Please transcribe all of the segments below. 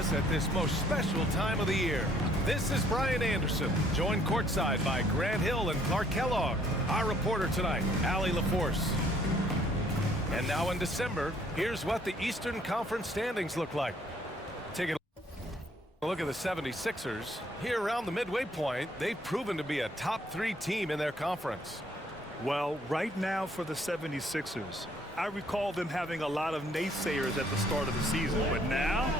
us at this most special time of the year. This is Brian Anderson, joined courtside by Grant Hill and Clark Kellogg. Our reporter tonight, Allie LaForce. And now in December, here's what the Eastern Conference standings look like. Taking a look at the 76ers. Here around the midway point, they've proven to be a top 3 team in their conference. Well, right now for the 76ers, I recall them having a lot of naysayers at the start of the season, but now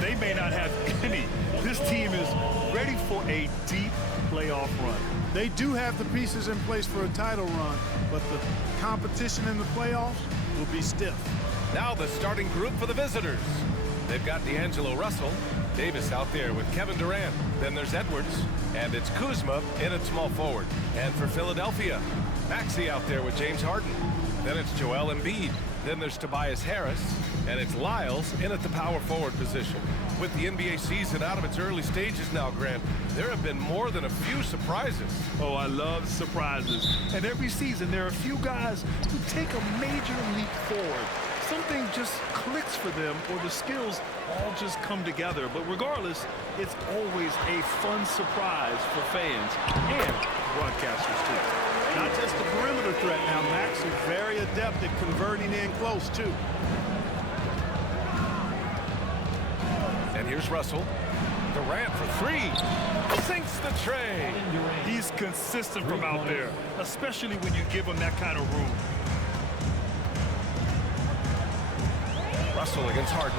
they may not have any. This team is ready for a deep playoff run. They do have the pieces in place for a title run, but the competition in the playoffs will be stiff. Now the starting group for the visitors. They've got D'Angelo Russell, Davis out there with Kevin Durant. Then there's Edwards, and it's Kuzma in at small forward. And for Philadelphia, Maxey out there with James Harden. Then it's Joel Embiid. Then there's Tobias Harris, and it's Lyles in at the power forward position. With the NBA season out of its early stages now, Grant, there have been more than a few surprises. Oh, I love surprises. And every season there are a few guys who take a major leap forward. Something just clicks for them, or the skills all just come together. But regardless, it's always a fun surprise for fans and broadcasters too. Not just a perimeter threat now. Max is very adept at converting in close too. And here's Russell. Durant for 3. Sinks the tray. He's consistent from out there, especially when you give him that kind of room. Russell against Harden.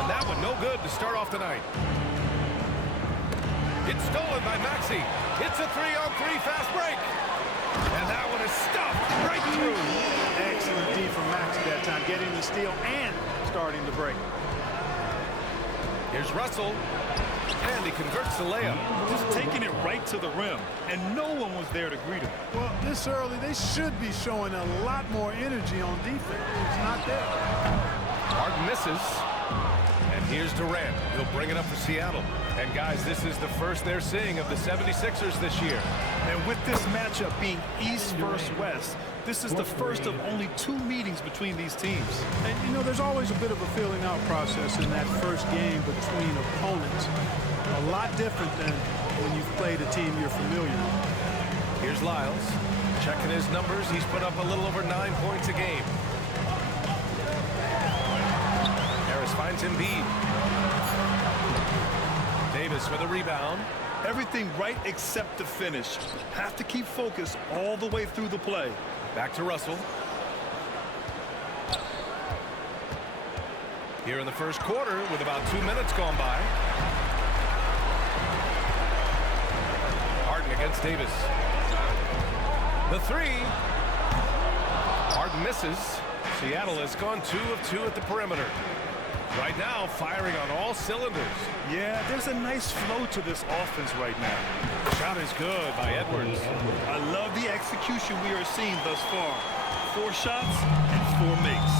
And that one no good to start off the night. It's stolen by Maxey. It's a 3-on-3 fast break. And that one is stuffed right through. Excellent D from Maxey that time, getting the steal and starting the break. Here's Russell, and he converts the layup. Just taking it right to the rim, and no one was there to greet him. Well, this early, they should be showing a lot more energy on defense. It's not there. Harden misses. And here's Durant. He'll bring it up for Seattle. And guys, this is the first they're seeing of the 76ers this year. And with this matchup being East versus West, this is the first of only 2 meetings between these teams. And, you know, there's always a bit of a filling out process in that first game between opponents. A lot different than when you've played a team you're familiar with. Here's Lyles. Checking his numbers. He's put up a little over 9 points a game. Harris finds Embiid. Davis with a rebound. Everything right except the finish. Have to keep focused all the way through the play. Back to Russell. Here in the first quarter with about 2 minutes gone by. Harden against Davis. The 3. Harden misses. Seattle has gone 2 of 2 at the perimeter. Right now, firing on all cylinders. Yeah, there's a nice flow to this offense right now. Shot is good by Edwards. I love the execution we are seeing thus far. 4 shots and 4 makes.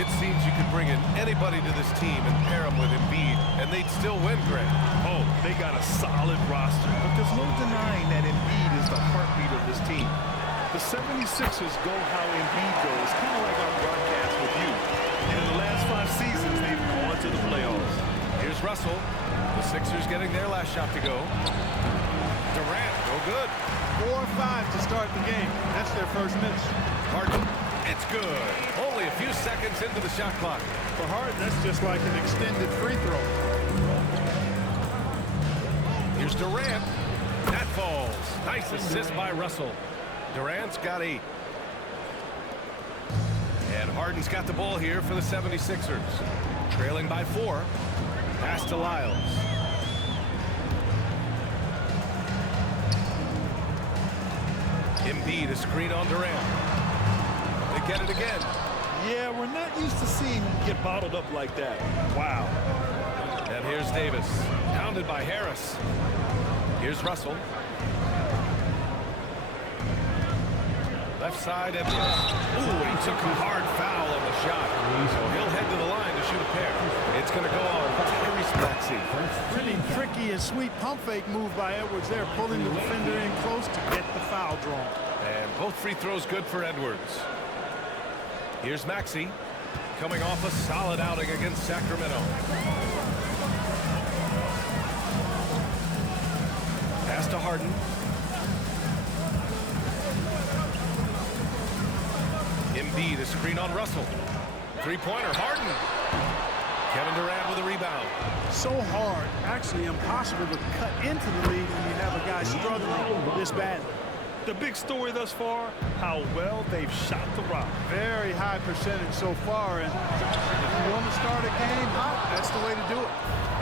It seems you could bring in anybody to this team and pair them with Embiid, and they'd still win, Grant. Oh, they got a solid roster, but there's no denying that Embiid is the heartbeat of this team. The 76ers go how Embiid goes, kind of like our broadcast with you. And in the last 5 seasons, they've gone to the playoffs. Here's Russell. The Sixers getting their last shot to go. Durant, no good. 4 or 5 to start the game. That's their first miss. Harden, it's good. Only a few seconds into the shot clock. For Harden, that's just like an extended free throw. Here's Durant. That falls. Nice assist by Russell. Durant's got 8. And Harden's got the ball here for the 76ers. Trailing by 4. Pass to Lyles. Embiid, a screen on Durant. They get it again. Yeah, we're not used to seeing him get bottled up like that. Wow. And here's Davis. Pounded by Harris. Here's Russell. Left side, Edwards. Ooh, he took a hard foul on the shot. So he'll head to the line to shoot a pair. It's going to go on Tyrese Maxey. Pretty tricky and sweet pump fake move by Edwards there, pulling the defender in close to get the foul drawn. And both free throws good for Edwards. Here's Maxey coming off a solid outing against Sacramento. pass to Harden. Embiid, a screen on Russell. Three-pointer, Harden. Kevin Durant with a rebound. So hard, actually impossible to cut into the lead when you have a guy struggling this badly. The big story thus far, how well they've shot the rock. Very high percentage so far, and if you want to start a game hot, that's the way to do it.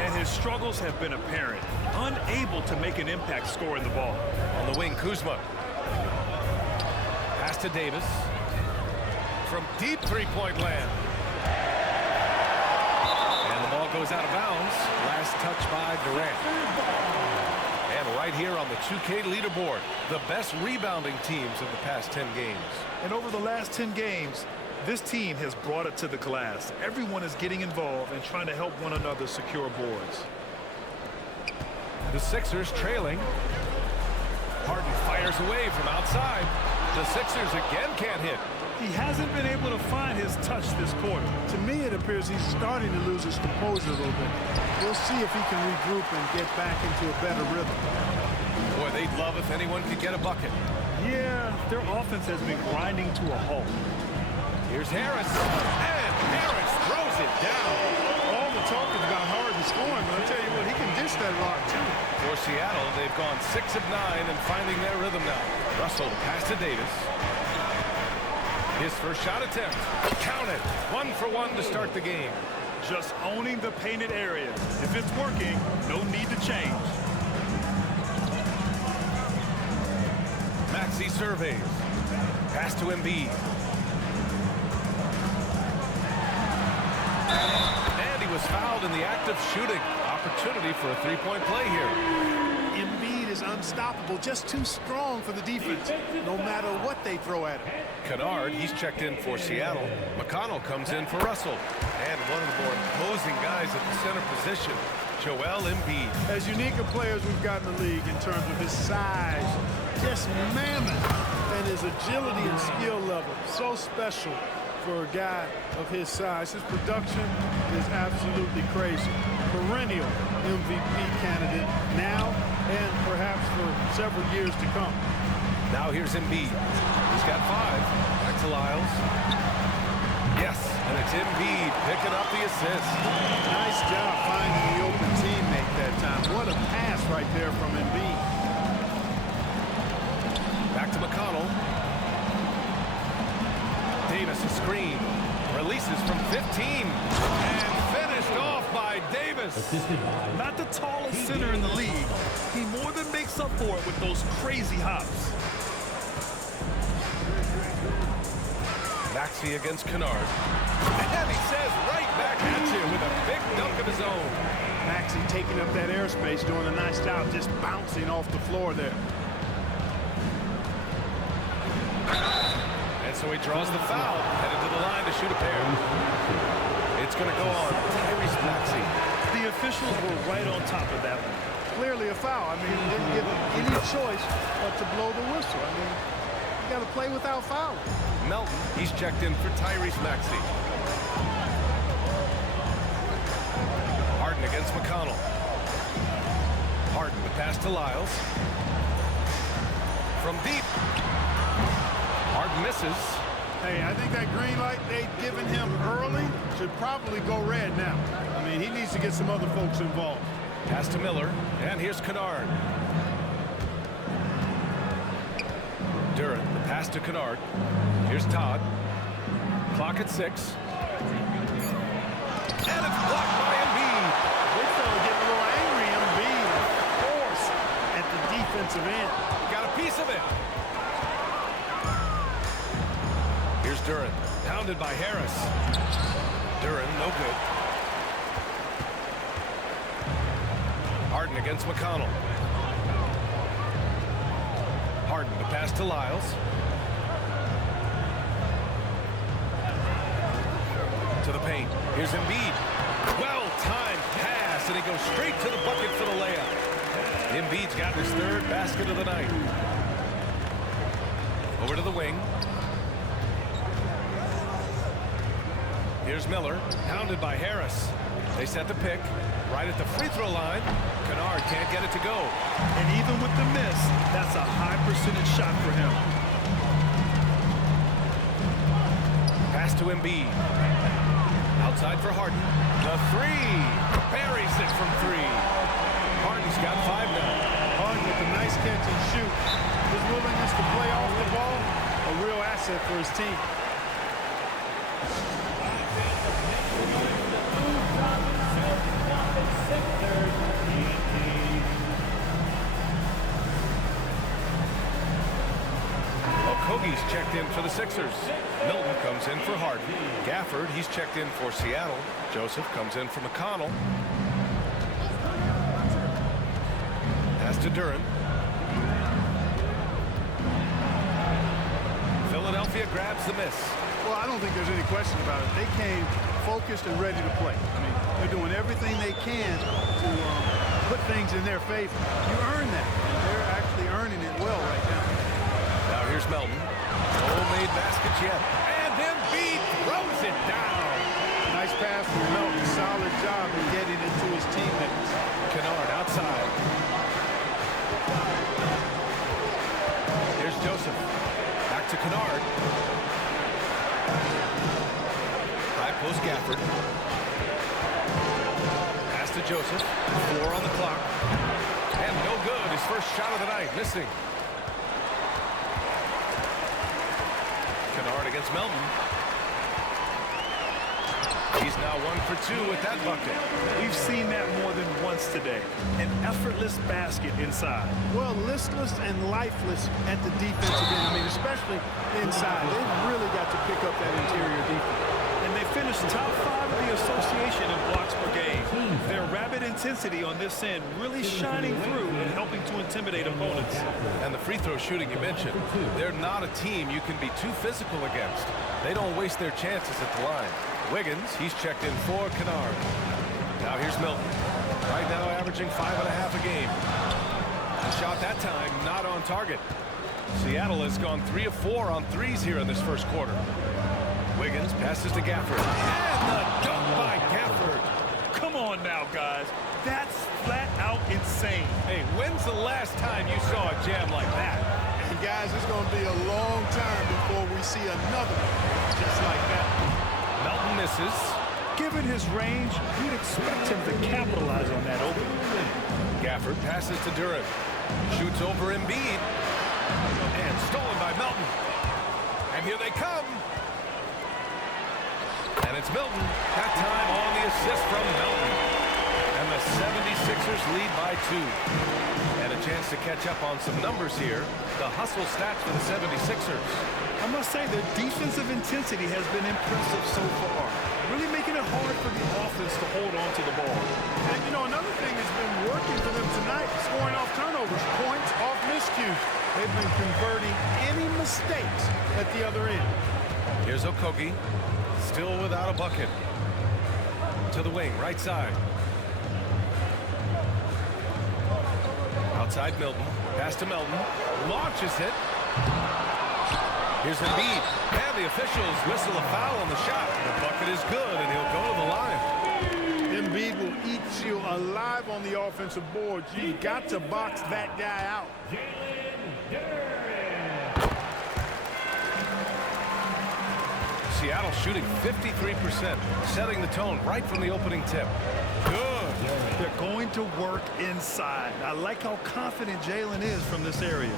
And his struggles have been apparent. Unable to make an impact scoring the ball. On the wing, Kuzma. Pass to Davis. From deep three-point land. And the ball goes out of bounds. Last touch by Durant. And right here on the 2K leaderboard, the best rebounding teams of the past 10 games. And over the last 10 games, this team has brought it to the glass. Everyone is getting involved and trying to help one another secure boards. The Sixers trailing. Harden fires away from outside. The Sixers again can't hit. He hasn't been able to find his touch this quarter. To me, it appears he's starting to lose his composure a little bit. We'll see if he can regroup and get back into a better rhythm. Boy, they'd love if anyone could get a bucket. Yeah, their offense has been grinding to a halt. Here's Harris. And Harris throws it down. All the talk is about Harden scoring, but I tell you what, he can dish that rock, too. For Seattle, they've gone 6 of 9 and finding their rhythm now. Russell, pass to Davis. His first shot attempt. Count it. 1 for 1 to start the game. Just owning the painted area. If it's working, no need to change. Maxey surveys. Pass to Embiid. And he was fouled in the act of shooting. Opportunity for a three-point play here. Embiid is unstoppable, just too strong for the defense, no matter what they throw at him. Kennard, he's checked in for Seattle. McConnell comes in for Russell. And one of the more imposing guys at the center position, Joel Embiid. As unique a player as we've got in the league in terms of his size, just mammoth, and his agility and skill level, so special for a guy of his size. His production is absolutely crazy. Perennial MVP candidate now and perhaps for several years to come. Now here's Embiid. He's got 5. Back to Lyles. Yes, and it's Embiid picking up the assist. Nice job finding the open teammate that time. What a pass right there from Embiid. Back to McConnell. Davis, a screen. Releases from 15. And finished off by Davis. Not the tallest center in the league. He more than makes up for it with those crazy hops. Maxey against Kennard. And he says right back at you with a big dunk of his own. Maxey taking up that airspace, doing a nice job just bouncing off the floor there. And so he draws the foul, headed to the line to shoot a pair. It's going to go on Tyrese Maxey. The officials were right on top of that one. Clearly a foul. I mean, he didn't give him any choice but to blow the whistle. I mean, you got to play without fouling. Melton, he's checked in for Tyrese Maxey. Harden against McConnell. Harden, the pass to Lyles. From deep. Harden misses. Hey, I think that green light they've given him early should probably go red now. I mean, he needs to get some other folks involved. Pass to Miller, and here's Kennard. Durant, the pass to Kennard. Here's Todd. Clock at 6. And it's blocked by Embiid. Big fella getting a little angry. Embiid, of course, at the defensive end. Got a piece of it. Here's Durant, pounded by Harris. Durant, no good. Harden against McConnell. Harden, the pass to Lyles. To the paint. Here's Embiid. Well-timed pass, and he goes straight to the bucket for the layup. Embiid's got his 3rd basket of the night. Over to the wing. Here's Miller, pounded by Harris. They set the pick right at the free throw line. Kennard can't get it to go. And even with the miss, that's a high percentage shot for him. Pass to Embiid. Outside for Harden. The three. Buries it from three. Harden's got 5 now. Harden with a nice catch and shoot. His willingness to play off the ball, a real asset for his team. Okogie's checked in for the Sixers. Milton comes in for Harden. Gafford, he's checked in for Seattle. Joseph comes in for McConnell. Pass to Duran. Philadelphia grabs the miss. Well, I don't think there's any question about it. They came focused and ready to play. I mean, they're doing everything they can to put things in their favor. You earn that, and they're actually earning it well right now. Now here's Melton. No made baskets yet. And Embiid throws it down. Nice pass from Melton. Solid job in getting it to his teammates. Kennard outside. Here's Joseph. Back to Kennard. High post Gafford. Pass to Joseph. 4 on the clock. And no good. His first shot of the night. Missing. Kennard against Melton. He's now 1 for 2 with that bucket. We've seen that more than once today. An effortless basket inside. Well, listless and lifeless at the defensive end. I mean, especially inside. They've really got to pick up that interior defense. And they finished top 5 of the association in blocks per game. Their rapid intensity on this end really shining through and helping to intimidate opponents. And the free throw shooting you mentioned, they're not a team you can be too physical against. They don't waste their chances at the line. Wiggins, he's checked in for Kennard. Now here's Milton. Right now averaging 5.5 a game. The shot that time not on target. Seattle has gone 3 of 4 on threes here in this first quarter. Wiggins passes to Gafford. And the dunk by Gafford. Come on now, guys. That's flat out insane. Hey, when's the last time you saw a jam like that? And guys, it's going to be a long time before we see another one just like that. Melton misses. Given his range, you'd expect him to capitalize on that opening. Gafford passes to Duran. Shoots over Embiid. And stolen by Melton. And here they come. And it's Milton. That time on the assist from Melton. And the 76ers lead by 2. And a chance to catch up on some numbers here. The hustle stats for the 76ers. I must say their defensive intensity has been impressive so far. Really making it hard for the offense to hold on to the ball. And, you know, another thing that's been working for them tonight, scoring off turnovers, points off miscues. They've been converting any mistakes at the other end. Here's Okogie. Still without a bucket. To the wing, right side. Outside Milton. Pass to Melton. Launches it. Here's Embiid. And the officials whistle a foul on the shot. The bucket is good, and he'll go to the line. Embiid will eat you alive on the offensive boards. You've got to box that guy out. Seattle shooting 53%, setting the tone right from the opening tip. Good. They're going to work inside. I like how confident Jalen is from this area.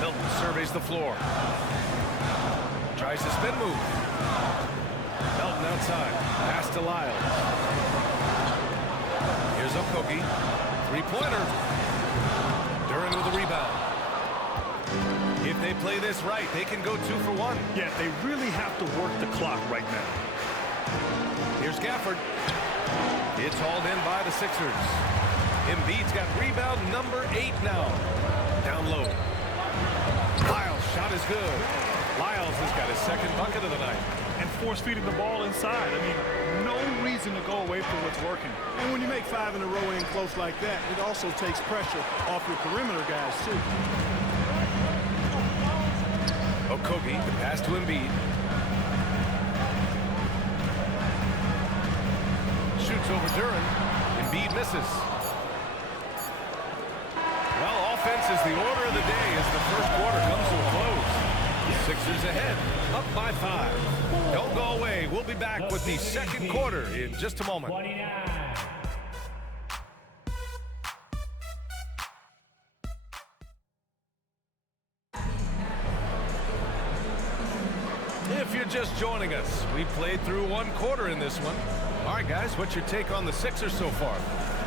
Milton surveys the floor. Tries the spin move. Melton outside. Pass to Lyles. Here's Okogie. Three-pointer. Duran with a rebound. If they play this right, they can go 2 for 1. Yeah, they really have to work the clock right now. Here's Gafford. It's hauled in by the Sixers. Embiid's got rebound number 8 now. Down low. Lyles' shot is good. Lyles has got his second bucket of the night. And force-feeding the ball inside. I mean, no reason to go away from what's working. And when you make 5 in a row in close like that, it also takes pressure off your perimeter guys, too. Okogie, the pass to Embiid. looks over Duran. Embiid misses. Well, offense is the order of the day as the first quarter comes to a close. Sixers ahead, up by 5. Don't go away. We'll be back with the second quarter in just a moment. If you're just joining us, we played through one quarter in this one. All right, guys, what's your take on the Sixers so far?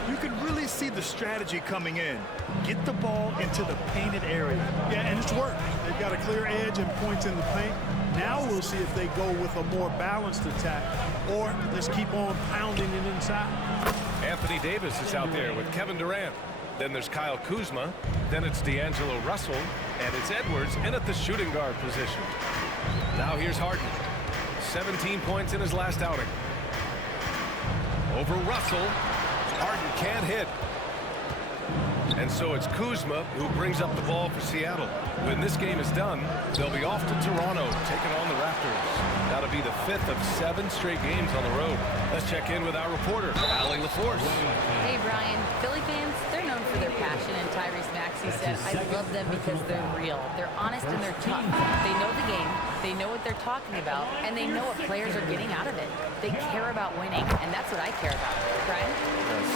You can really see the strategy coming in. Get the ball into the painted area. Yeah, and it's worked. They've got a clear edge and points in the paint. Now we'll see if they go with a more balanced attack or just keep on pounding it inside. Anthony Davis is out there with Kevin Durant. Then there's Kyle Kuzma. Then it's D'Angelo Russell. And it's Edwards in at the shooting guard position. Now here's Harden. 17 points in his last outing. Over Russell. Harden can't hit. And so it's Kuzma who brings up the ball for Seattle. When this game is done, they'll be off to Toronto, taking on the Raptors. That'll be the 5th of 7 straight games on the road. Let's check in with our reporter, Allie LaForce. Hey, Brian. Philly fans, they're known for their passion, and Tyrese Maxey said, I love them because they're real. They're honest and they're tough. They know the game, they know what they're talking about, and they know what players are getting out of it. They care about winning, and that's what I care about. Brian?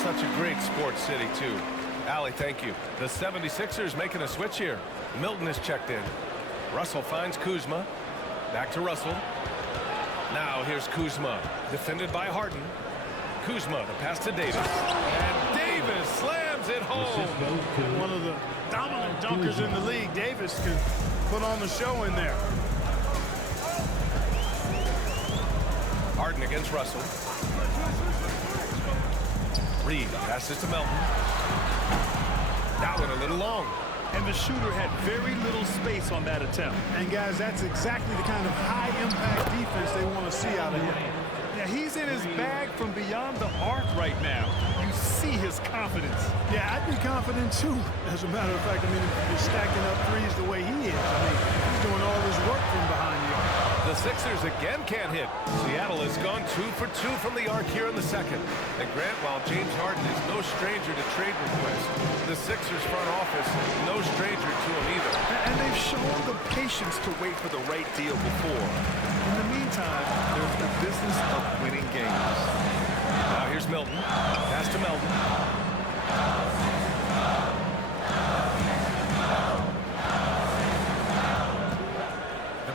Such a great sports city, too. Allie, thank you. The 76ers making a switch here. Milton is checked in. Russell finds Kuzma. Back to Russell. Now here's Kuzma, defended by Harden. Kuzma, the pass to Davis. And Davis slams it home. One of the dominant dunkers in the league. Davis can put on the show in there. Harden against Russell. Reed passes to Melton. That one a little long. And the shooter had very little space on that attempt. And guys, that's exactly the kind of high-impact defense they want to see out of him. Now, he's in his bag from beyond the arc right now. You see his confidence. Yeah, I'd be confident too. As a matter of fact, I mean, if you're stacking up threes the way he is, I mean, he's doing all his work from behind the arc. The Sixers again can't hit. Seattle has gone 2 for 2 from the arc here in the second. And Grant, while James Harden is no stranger to trade requests, the Sixers front office no stranger to him either. And they've shown the patience to wait for the right deal before. In the meantime, there's the business of winning games. Now here's Milton. Pass to Milton.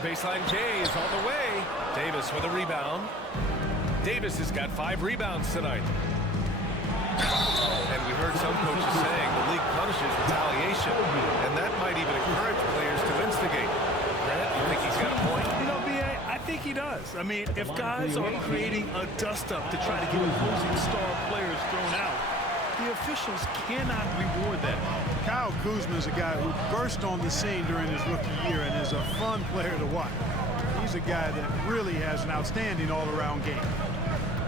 Baseline J is on the way. Davis with a rebound. Davis has got 5 rebounds tonight. And we heard some coaches saying the league punishes retaliation, and that might even encourage players to instigate. Grant, you think he's got a point? You know, B.A., I think he does. I mean, if guys are creating a dust-up to try to get opposing star players thrown out, the officials cannot reward that. Kyle Kuzma is a guy who burst on the scene during his rookie year and is a fun player to watch. He's a guy that really has an outstanding all-around game.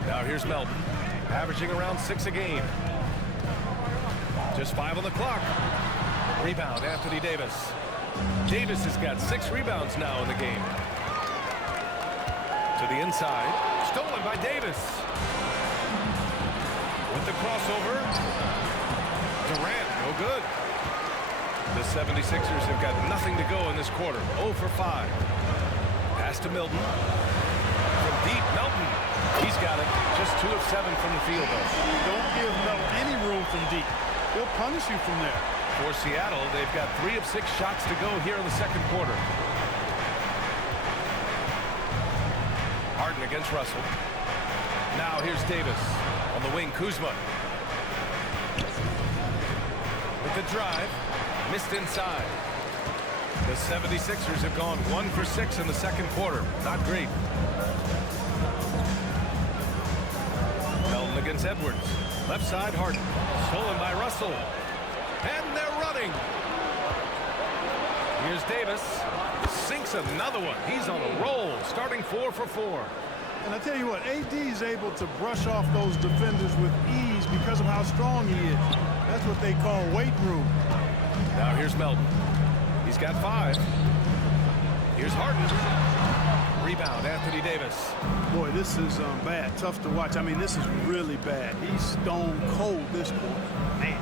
Now here's Melton, averaging around 6 a game. Just 5 on the clock. Rebound, Anthony Davis. Davis has got 6 rebounds now in the game. To the inside, stolen by Davis. With the crossover, Durant, no good. The 76ers have got nothing to go in this quarter. 0 for 5. Pass to Milton. From deep, Milton. He's got it. Just 2 of 7 from the field, though. Don't give Milton any room from deep. He'll punish you from there. For Seattle, they've got 3 of 6 shots to go here in the second quarter. Harden against Russell. Now here's Davis. On the wing, Kuzma. With the drive. Missed inside. The 76ers have gone 1 for 6 in the second quarter. Not great. Melton against Edwards. Left side, Harden. Stolen by Russell. And they're running. Here's Davis. Sinks another one. He's on a roll, starting 4 for 4. And I tell you what, AD is able to brush off those defenders with ease because of how strong he is. That's what they call weight room. Now here's Melton. He's got 5. Here's Harden. Rebound, Anthony Davis. Boy, this is bad. Tough to watch. I mean, this is really bad. He's stone cold this quarter. Man.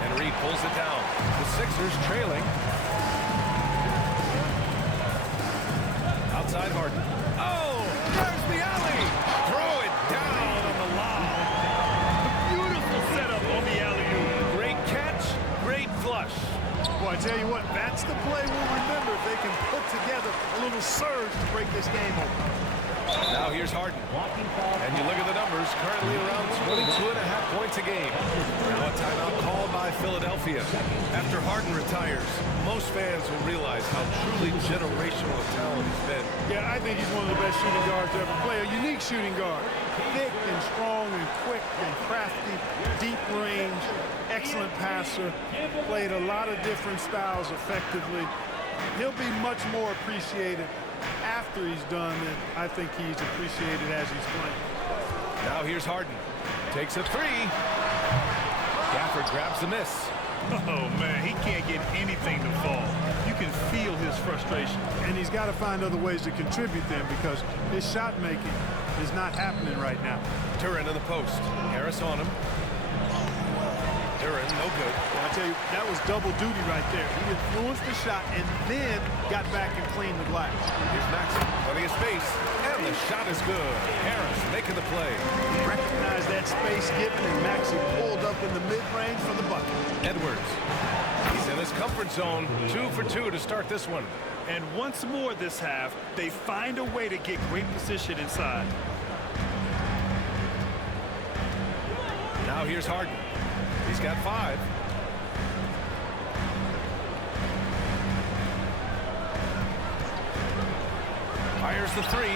And Reed pulls it down. The Sixers trailing. Outside Harden. Oh, there's the alley. Throw it down on the lob. Beautiful setup on the alley-oop. Great catch, great flush. Boy, I tell you what, that's the play we'll remember if they can put together a little surge to break this game open. Now here's Harden. And you look at the numbers, currently around 22.5 points a game. Now a timeout called by Philadelphia. After Harden retires, most fans will realize how truly generational a talent he's been. Yeah, I think he's one of the best shooting guards to ever play. A unique shooting guard. Thick and strong and quick and crafty, deep range, excellent passer. Played a lot of different styles effectively. He'll be much more appreciated after he's done than I think he's appreciated as he's playing. Now here's Harden. Takes a three. Gafford grabs the miss. Oh, man, he can't get anything to fall. You can feel his frustration. And he's got to find other ways to contribute then because his shot making is not happening right now. Duran in the post. Harris on him. Duran, no good. I tell you, that was double duty right there. He influenced the shot and then got back and cleaned the glass. Here's Maxey. Plenty of space. And the shot is good. Harris making the play. Recognized that space given, and Maxey pulled up in the mid-range for the bucket. Edwards. He's in his comfort zone. 2 for 2 to start this one. And once more this half, they find a way to get great position inside. Now here's Harden. He's got 5. Fires the 3.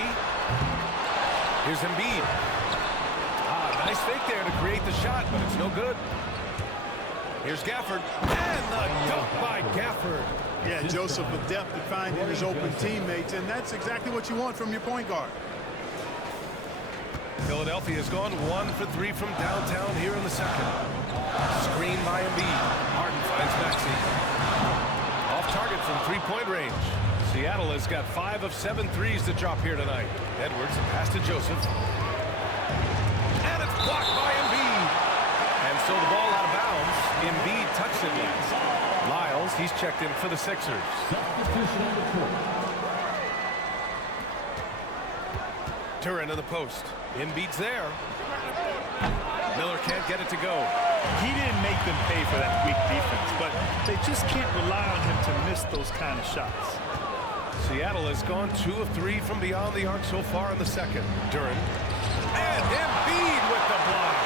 Here's Embiid. Nice fake there to create the shot, but it's no good. Here's Gafford. And the dunk by Gafford. Yeah, Joseph adept at finding his open teammates, and that's exactly what you want from your point guard. Philadelphia has gone 1 for 3 from downtown here in the second. Screen by Embiid. Harden finds Maxey. Off target from three-point range. Seattle has got 5 of 7 threes to drop here tonight. Edwards, a pass to Joseph. And it's blocked by Embiid. And so the ball out of bounds. Embiid touched it last. Lyles, he's checked in for the Sixers. Duran in the post. Embiid's there. Miller can't get it to go. He didn't make them pay for that weak defense, but they just can't rely on him to miss those kind of shots. Seattle has gone 2 of 3 from beyond the arc so far in the second. Duran. And Embiid with the block.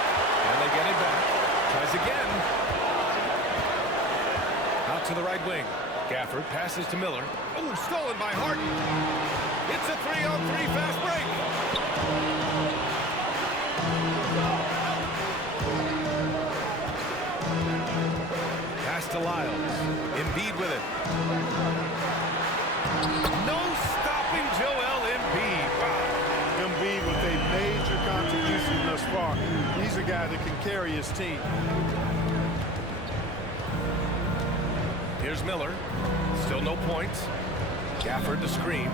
And they get it back. Tries again. Out to the right wing. Gafford passes to Miller. Oh, stolen by Harden. It's a 3-on-3 fast break. Pass to Lyles. Embiid with it. No stopping Joel Embiid. Wow. Embiid with a major contribution thus far. He's a guy that can carry his team. Here's Miller. Still no points. Gafford to screen.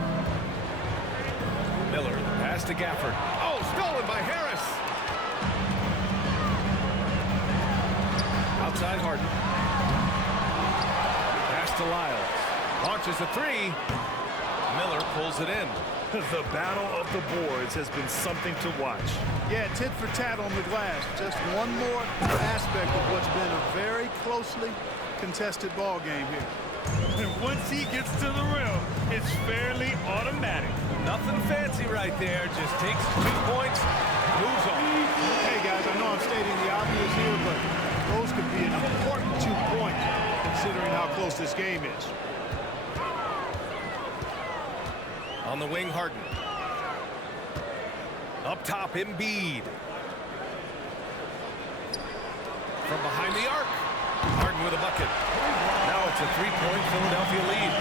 Miller, pass to Gafford. Oh, stolen by Harris. Outside Harden. Pass to Lyles. Launches a 3. Miller pulls it in. The battle of the boards has been something to watch. Yeah, tit for tat on the glass. Just one more aspect of what's been a very closely contested ball game here. And once he gets to the rim, it's fairly automatic. Nothing fancy right there. Just takes 2 points, moves on. Hey, guys, I know I'm stating the obvious here, but those could be an important 2 points considering how close this game is. On the wing, Harden. Up top, Embiid. From behind the arc. Harden with a bucket. Now it's a 3-point Philadelphia lead.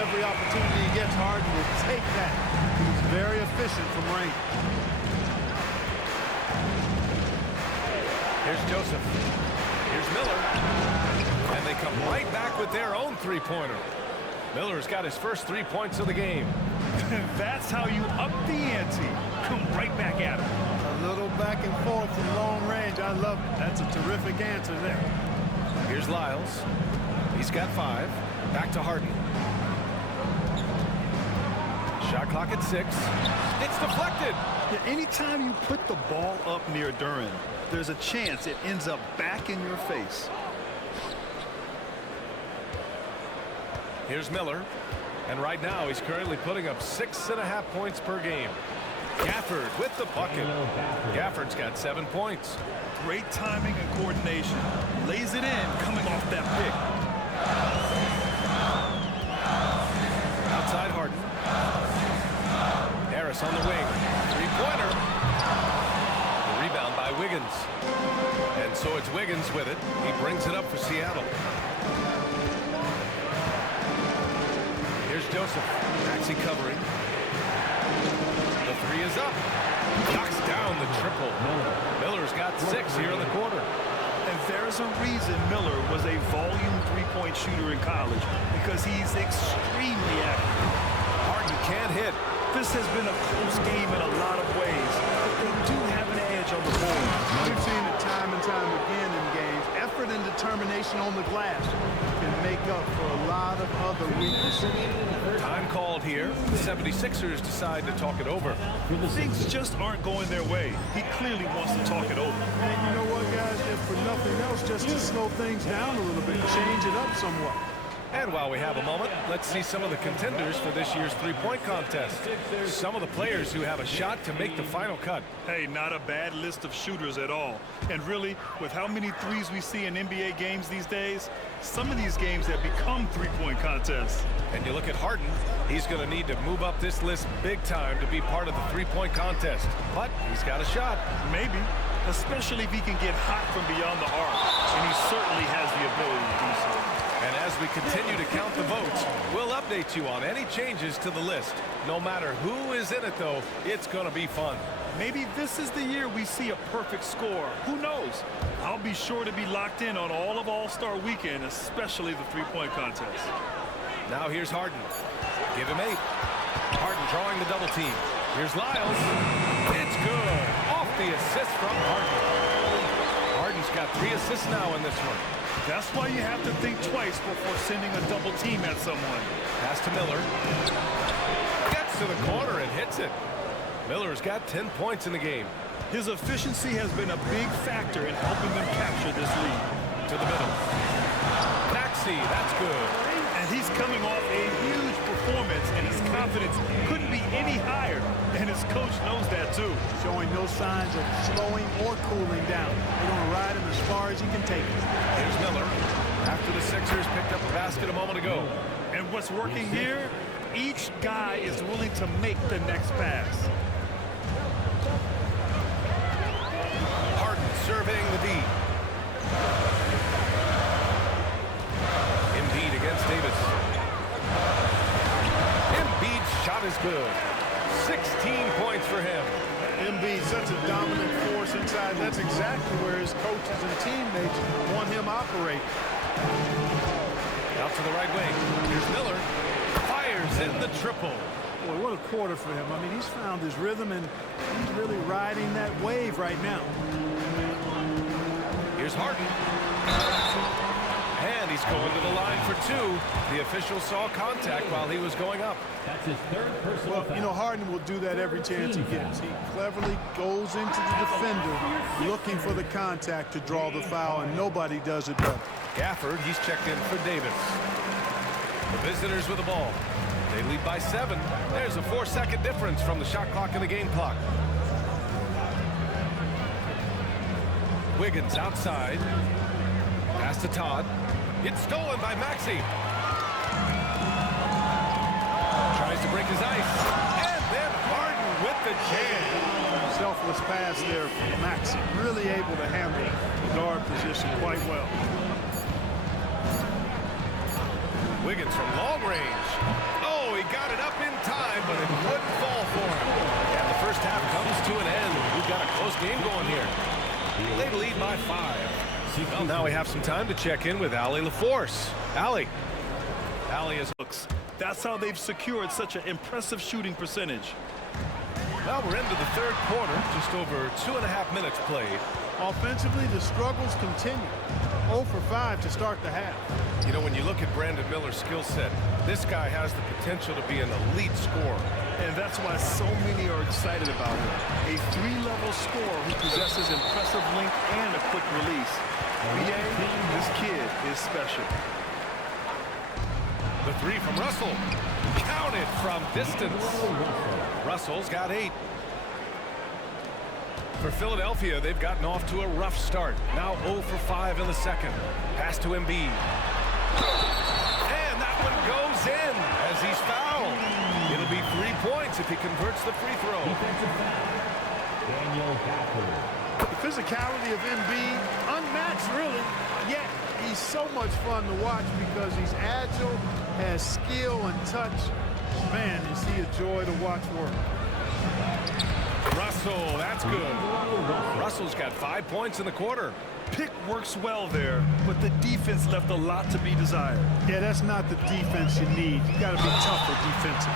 Every opportunity he gets, Harden will take that. He's very efficient from range. Here's Joseph. Here's Miller. And they come right back with their own three-pointer. Miller's got his first 3 points of the game. That's how you up the ante. Come right back at him. A little back and forth from long range. I love it. That's a terrific answer there. Here's Lyles. He's got 5. Back to Harden. Shot clock at 6. It's deflected. Yeah, anytime you put the ball up near Duren, there's a chance it ends up back in your face. Here's Miller. And right now he's currently putting up 6.5 points per game. Gafford with the bucket. Gafford's got 7 points. Great timing and coordination. Lays it in coming off that pick. Outside Harden. Harris on the wing. Three-pointer. The rebound by Wiggins. And so it's Wiggins with it. He brings it up for Seattle. Here's Joseph. Maxey covering. The 3 is up. Knocks down the triple. Miller's got 6 here in the quarter. And there's a reason Miller was a volume three-point shooter in college, because he's extremely accurate. Harden can't hit. This has been a close game in a lot of ways, but they do have an edge on the board. We've seen it time and time again in games. Effort and determination on the glass can make up for a lot of other weaknesses. Time called here. The 76ers decide to talk it over. Things just aren't going their way. He clearly wants to talk it over. And you know what, guys? If for nothing else, just to slow things down a little bit, change it up somewhat. And while we have a moment, let's see some of the contenders for this year's three-point contest. Some of the players who have a shot to make the final cut. Hey, not a bad list of shooters at all. And really, with how many threes we see in NBA games these days, some of these games have become three-point contests. And you look at Harden, he's going to need to move up this list big time to be part of the three-point contest. But he's got a shot. Maybe, especially if he can get hot from beyond the arc. And he certainly has the ability to do so. And as we continue to count the votes, we'll update you on any changes to the list. No matter who is in it, though, it's going to be fun. Maybe this is the year we see a perfect score. Who knows? I'll be sure to be locked in on all of All-Star Weekend, especially the three-point contest. Now here's Harden. Give him 8. Harden drawing the double team. Here's Lyles. It's good. Off the assist from Harden. Harden's got 3 assists now in this one. That's why you have to think twice before sending a double team at someone. Pass to Miller. Gets to the corner and hits it. Miller's got 10 points in the game. His efficiency has been a big factor in helping them capture this lead. To the middle. Maxey, that's good. And he's coming off a huge performance, and his confidence couldn't be any higher. And his coach knows that, too. Showing no signs of slowing or cooling down. They're going to ride him as far as he can take it. Here's Miller. After the Sixers picked up a basket a moment ago. And what's working here, each guy is willing to make the next pass. Harden surveying the D. Embiid against Davis. Embiid's shot is good. 16 points for him. Embiid, such a dominant force inside. That's exactly where his coaches and teammates want him operating. Out to the right wing. Here's Miller. Fires in the triple. Boy, what a quarter for him. I mean, he's found his rhythm, and he's really riding that wave right now. Here's Harden. And he's going to the line for 2. The official saw contact while he was going up. That's his 3rd personal Well, foul. you know, Harden will do that every chance he gets. He cleverly goes into the defender looking for the contact to draw the foul, and nobody does it better. Gafford, he's checked in for Davis. The visitors with the ball. They lead by 7. There's a 4-second difference from the shot clock and the game clock. Wiggins outside. Pass to Todd. It's stolen by Maxey. Tries to break his ice. And then Harden with the jam. Selfless pass there from Maxey. Really able to handle the guard position quite well. Wiggins from long range. Oh, he got it up in time, but it wouldn't fall for him. And the first half comes to an end. We've got a close game going here. They lead by 5. Well, now we have some time to check in with Allie LaForce. Allie is Looks. That's how they've secured such an impressive shooting percentage. Well, we're into the third quarter, just over 2.5 minutes played. Offensively, the struggles continue. 0 for 5 to start the half. You know, when you look at Brandon Miller's skill set, this guy has the potential to be an elite scorer. And that's why so many are excited about him. A 3-level scorer who possesses impressive length and a quick release. BA, this kid is special. The three from Russell. Counted from distance. Russell's got 8. For Philadelphia, they've gotten off to a rough start. Now 0 for 5 in the second. Pass to Embiid. And that one goes in as he's fouled. It'll be 3 points if he converts the free throw. The physicality of Embiid, unmatched really, yet he's so much fun to watch because he's agile, has skill and touch. Man, is he a joy to watch work. Russell, that's good. Russell's got 5 points in the quarter. Pick works well there, but the defense left a lot to be desired. Yeah, that's not the defense you need. You got to be tougher defensively.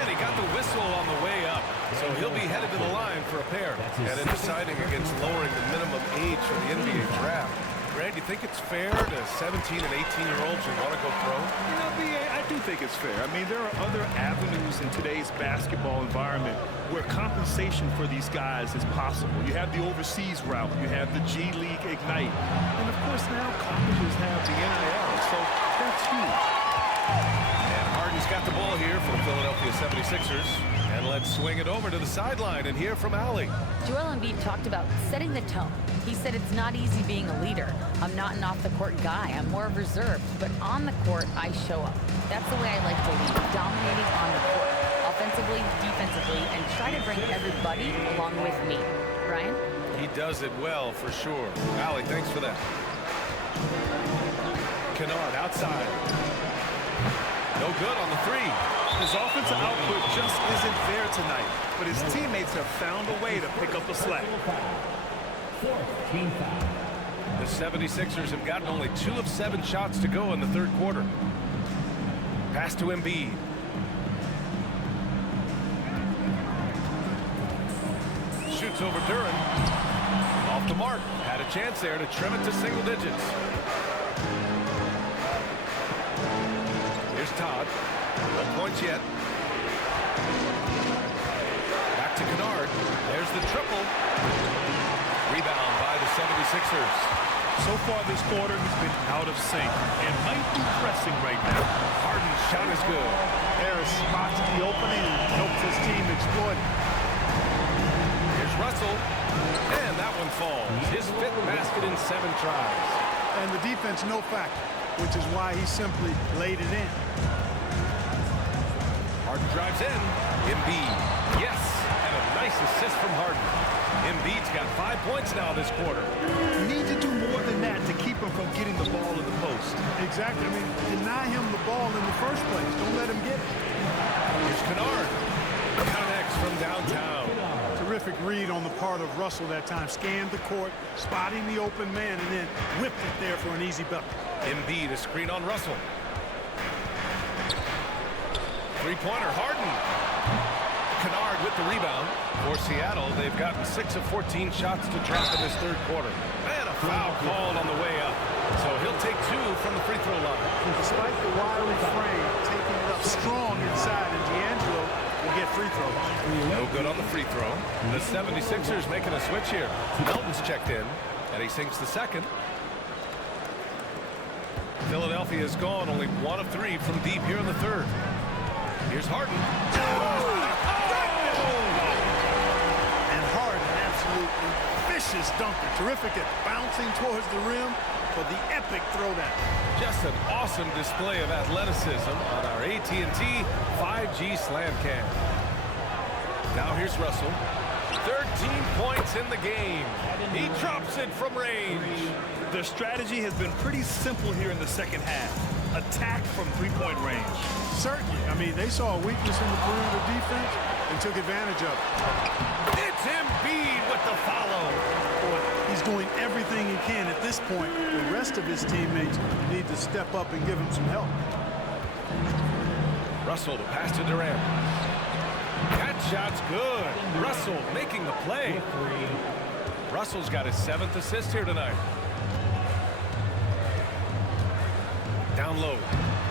And he got the whistle on the way up, so he'll be headed to the line for a pair. And in deciding against lowering the minimum age for the NBA draft, Brad, you think it's fair to 17 and 18-year-olds who want to go pro? You know, BA, I do think it's fair. I mean, there are other avenues in today's basketball environment where compensation for these guys is possible. You have the overseas route. You have the G League Ignite. And, of course, now colleges have the NIL, so that's huge. And Harden's got the ball here for the Philadelphia 76ers. And let's swing it over to the sideline and hear from Allie. Joel Embiid talked about setting the tone. He said it's not easy being a leader. I'm not an off-the-court guy. I'm more reserved. But on the court, I show up. That's the way I like to lead, dominating on the court, offensively, defensively, and try to bring everybody along with me. Ryan? He does it well, for sure. Allie, thanks for that. Kennard outside. No good on the three. His offensive output just isn't there tonight, but his teammates have found a way to pick up the slack. The 76ers have gotten only 2 of 7 shots to go in the third quarter. Pass to Embiid. Shoots over Duran. Off the mark. Had a chance there to trim it to single digits. Here's Todd. No points yet. Back to Kennard. There's the triple. Rebound by the 76ers. So far this quarter, he's been out of sync and might be pressing right now. Harden's shot is good. Harris spots the opening and helps his team exploit it. Here's Russell. And that one falls. His 5th basket in 7 tries. And the defense no factor, which is why he simply laid it in. Harden drives in. Embiid. Yes. And a nice assist from Harden. Embiid's got 5 points now this quarter. You need to do more than that to keep him from getting the ball in the post. Exactly. I mean, deny him the ball in the first place. Don't let him get it. Here's Kennard. Connects from downtown. Terrific read on the part of Russell that time. Scanned the court, spotting the open man, and then whipped it there for an easy bucket. Embiid, a screen on Russell. Three-pointer, Harden. Kennard with the rebound. For Seattle, they've gotten 6 of 14 shots to drop in this third quarter. And a foul called on the way up. So he'll take 2 from the free throw line. Despite the wiry frame, taking it up strong inside, and D'Angelo will get free throws. No good on the free throw. The 76ers making a switch here. Melton's checked in, and he sinks the second. Philadelphia has gone only 1 of 3 from deep here in the third. Here's Harden. And Harden, absolutely vicious dunker. Terrific at bouncing towards the rim for the epic throwdown. Just an awesome display of athleticism on our AT&T 5G Slam Cam. Now here's Russell. 13 points in the game. He drops it from range. Their strategy has been pretty simple here in the second half. Attack from three-point range. Certainly. I mean, they saw a weakness in the perimeter defense and took advantage of it. It's Embiid with the follow. Boy, he He's doing everything he can. At this point, the rest of his teammates need to step up and give him some help. Russell to pass to Durant. That shot's good. Russell making the play. Russell's got his 7th assist here tonight. Down low.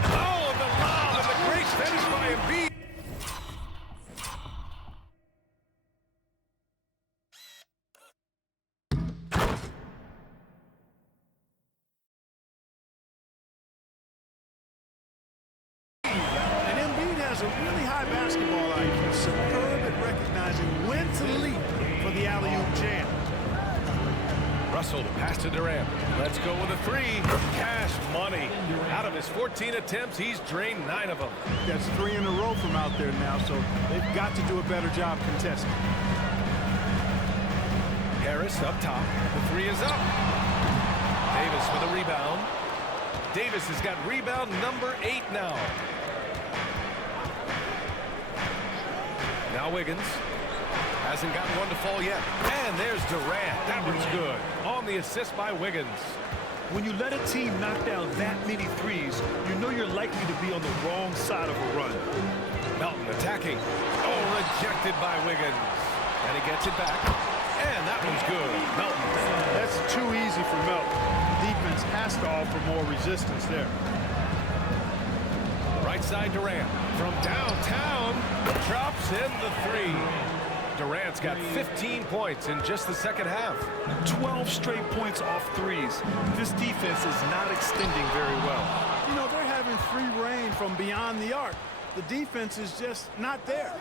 Oh, and the lob and the great finish by Embiid. And Embiid has a really high basketball IQ, superb at recognizing when to leap for the alley-oop jam. Russell to pass to Durant. Let's go with a 3. Cash money. Out of his 14 attempts, he's drained 9 of them. That's 3 in a row from out there now, so they've got to do a better job contesting. Harris up top. The 3 is up. Davis with a rebound. Davis has got rebound number 8 now. Now Wiggins. Hasn't gotten one to fall yet. And there's Durant. That one's good. On the assist by Wiggins. When you let a team knock down that many threes, you know you're likely to be on the wrong side of a run. Melton attacking. Oh, rejected by Wiggins. And he gets it back. And that one's good. Melton. That's too easy for Melton. Defense has to offer more resistance there. Right side Durant. From downtown. Drops in the 3. Durant's got 15 points in just the second half. 12 straight points off threes. This defense is not extending very well. You know, they're having free reign from beyond the arc. The defense is just not there.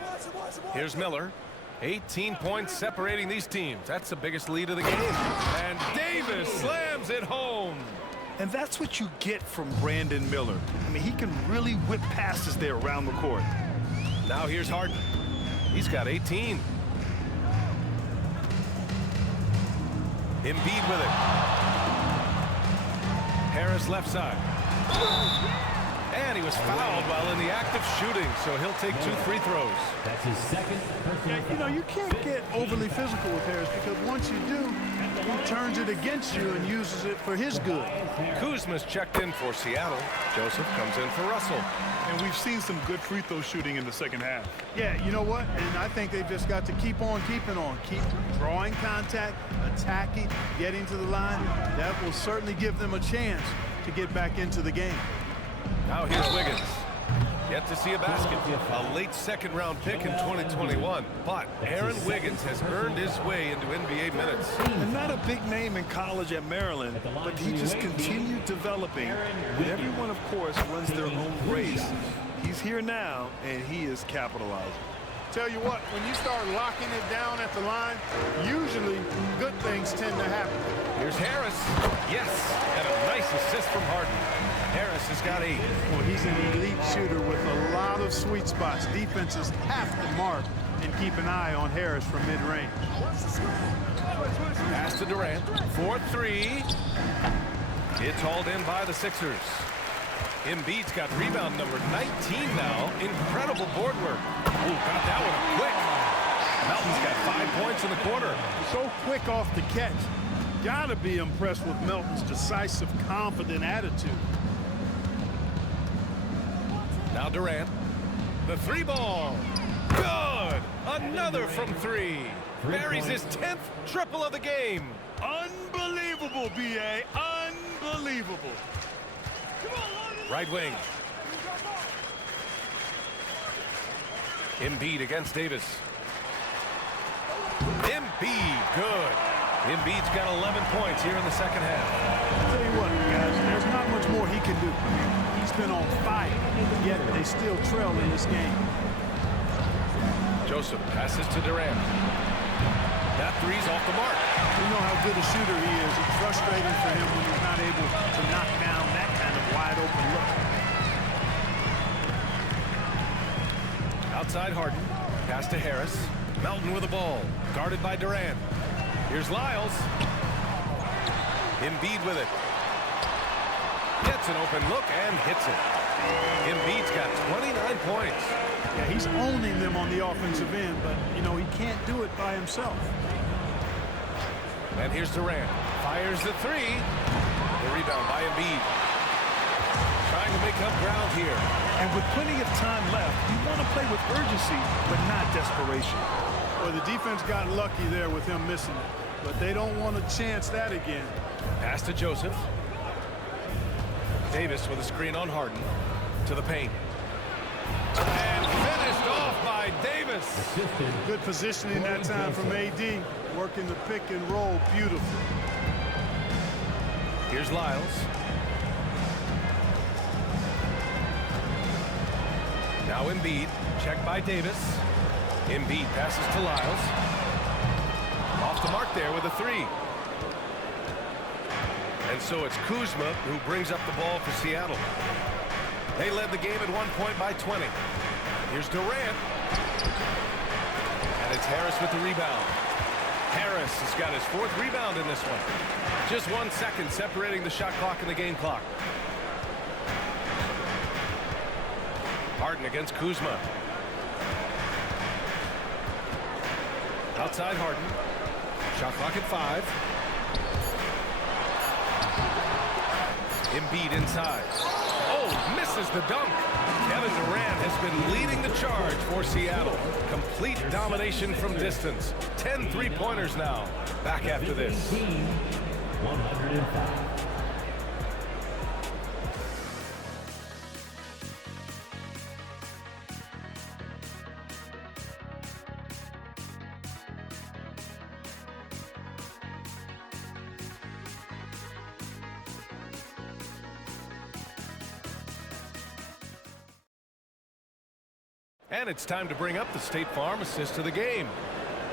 Here's Miller. 18 points separating these teams. That's the biggest lead of the game. And Davis slams it home. And that's what you get from Brandon Miller. I mean, he can really whip passes there around the court. Now here's Harden. He's got 18. Embiid with it. Harris left side. And he was fouled while in the act of shooting, so he'll take 2 free throws. That's his 2nd personal You know, you can't get overly physical with Harris because once you do, he turns it against you and uses it for his good. Kuzma's checked in for Seattle. Joseph comes in for Russell. And we've seen some good free throw shooting in the second half. Yeah, you know what? And I think they've just got to keep on keeping on. Keep drawing contact, attacking, getting to the line. That will certainly give them a chance to get back into the game. Now here's Wiggins. Yet to see a basket. A late second-round pick in 2021. But Aaron Wiggins has earned his way into NBA minutes. And not a big name in college at Maryland, but he just continued developing. And everyone, of course, runs their own race. He's here now, and he is capitalizing. Tell you what, when you start locking it down at the line, usually good things tend to happen. Here's Harris. Yes, and a nice assist from Harden. Harris has got 8. Well, he's an elite shooter with a lot of sweet spots. Defenses have to mark and keep an eye on Harris from mid-range. Pass to Durant. 4-3. It's hauled in by the Sixers. Embiid's got rebound number 19 now. Incredible board work. Oh, got that one quick. Melton's got 5 points in the quarter. So quick off the catch. Gotta be impressed with Melton's decisive, confident attitude. Now Durant. The 3 ball. Good. Another from 3. Buries his 10th triple of the game. Unbelievable, B.A. Unbelievable. Right wing. Embiid against Davis. Embiid, good. Embiid's got 11 points here in the second half. I'll tell you what, guys, there's not much more he can do. He's been on fire, yet they still trail in this game. Joseph passes to Durant. That 3's off the mark. You know how good a shooter he is. It's frustrating for him when he's not able to knock down that kind of wide open look. Outside Harden. Pass to Harris. Melton with the ball. Guarded by Durant. Here's Lyles. Embiid with it. Gets an open look and hits it. Embiid's got 29 points. Yeah, he's owning them on the offensive end, but, you know, he can't do it by himself. And here's Durant. Fires the three. The rebound by Embiid. Trying to make up ground here. And with plenty of time left, you want to play with urgency, but not desperation. Well, the defense got lucky there with him missing it, but they don't want to chance that again. Pass to Joseph. Davis with a screen on Harden. To the paint. And finished off by Davis. Good positioning that time from AD. Working the pick and roll beautifully. Here's Lyles. Now Embiid. Checked by Davis. Embiid passes to Lyles. Off the mark there with a three. And so it's Kuzma who brings up the ball for Seattle. They led the game at 1 point by 20. Here's Durant. And it's Harris with the rebound. Harris has got his 4th rebound in this one. Just 1 second separating the shot clock and the game clock. Harden against Kuzma. Outside Harden. Shot clock at 5. Embiid inside. Oh, misses the dunk. Kevin Durant has been leading the charge for Seattle. Complete domination from distance. 10 three-pointers now. Back after this. 105. And it's time to bring up the State Farm assist to the game.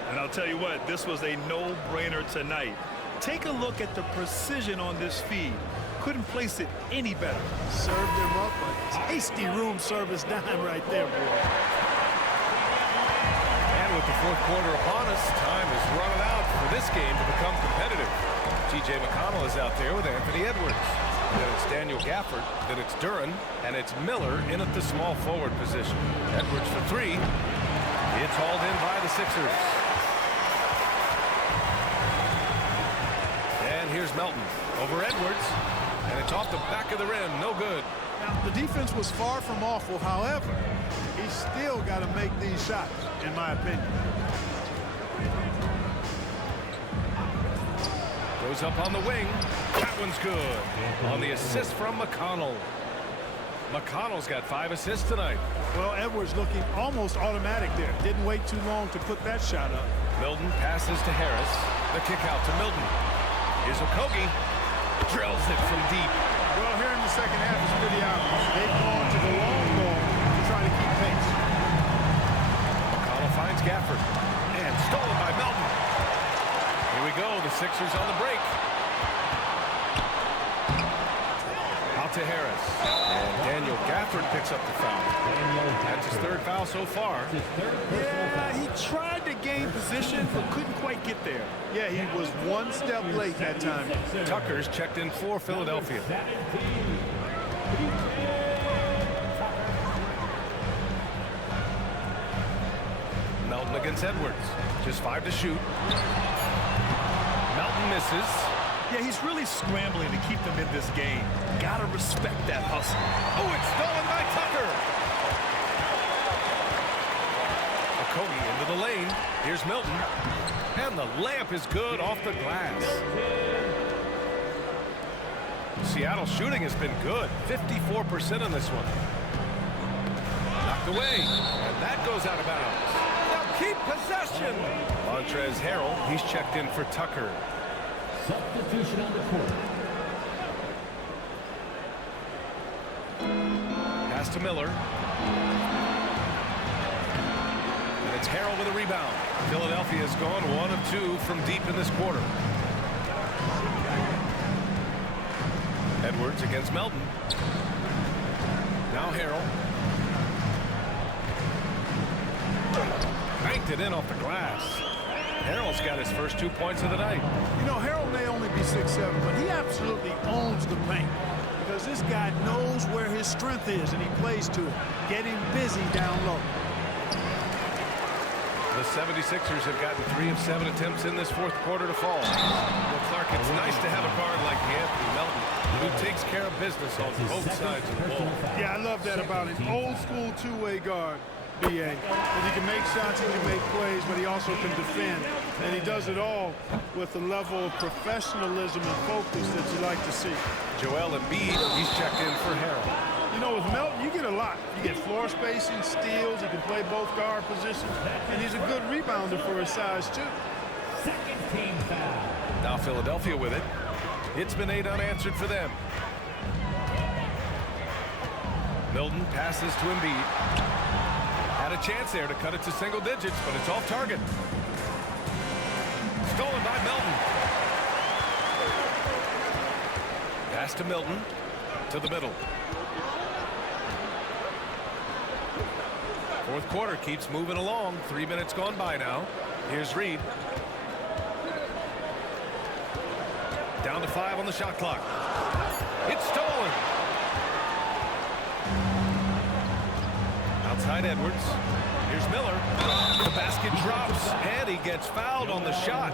And I'll tell you what, this was a no-brainer tonight. Take a look at the precision on this feed. Couldn't place it any better. Served him up a tasty room service dime right there, boy. And with the 4th quarter upon us, time is running out for this game to become competitive. T.J. McConnell is out there with Anthony Edwards. Then it's Daniel Gafford, then it's Duren, and it's Miller in at the small forward position. Edwards for 3. It's hauled in by the Sixers. And here's Melton over Edwards, and it's off the back of the rim. No good. Now, the defense was far from awful. However, he's still got to make these shots, in my opinion. Goes up on the wing. That one's good. On the assist from McConnell. McConnell's got 5 assists tonight. Well, Edwards looking almost automatic there. Didn't wait too long to put that shot up. Milton passes to Harris. The kick out to Milton. Here's Okogie. Drills it from deep. Well, here in the second half, it's pretty obvious. They've gone to the long ball to try to keep pace. McConnell finds Gafford. And stolen by Milton. Here we go. The Sixers on the break. Out to Harris. And Daniel Gafford picks up the foul. That's his 3rd foul so far. Yeah, he tried to gain position, but couldn't quite get there. Yeah, he was 1 step late that time. Tucker's checked in for Philadelphia. Melton against Edwards. Just 5 to shoot. Melton misses. Yeah, he's really scrambling to keep them in this game. Gotta respect that hustle. Oh, it's stolen by Tucker. Okogie into the lane. Here's Milton. And the layup is good off the glass. Seattle shooting has been good. 54% on this one. Knocked away. And that goes out of bounds. Now keep possession. Montrezl Harrell, he's checked in for Tucker. Substitution on the court. Pass to Miller. And it's Harrell with a rebound. Philadelphia has gone 1 of 2 from deep in this quarter. Edwards against Melton. Now Harrell. Banked it in off the glass. Harrell's got his first 2 points of the night. You know, Harrell may only be 6'7", but he absolutely owns the paint because this guy knows where his strength is, and he plays to it, getting busy down low. The 76ers have gotten 3 of 7 attempts in this fourth quarter to fall. Well, Clark, it's nice to have a guard like Anthony Melton who takes care of business on both sides of the ball. Yeah, I love that about an old-school two-way guard, B.A. And he can make shots, he can make plays, but he also can defend. And he does it all with a level of professionalism and focus that you like to see. Joel Embiid, he's checked in for Harold. You know, with Melton, you get a lot. You get floor spacing, steals, he can play both guard positions, and he's a good rebounder for his size, too. Second team foul. Now Philadelphia with it. It's been 8 unanswered for them. Milton passes to Embiid. Had a chance there to cut it to single digits, but it's off target. Stolen by Milton. Pass to Milton. To the middle. Fourth quarter keeps moving along. 3 minutes gone by now. Here's Reed. Down to 5 on the shot clock. It's stolen. Outside Edwards. Here's Miller. The basket drops, and he gets fouled on the shot.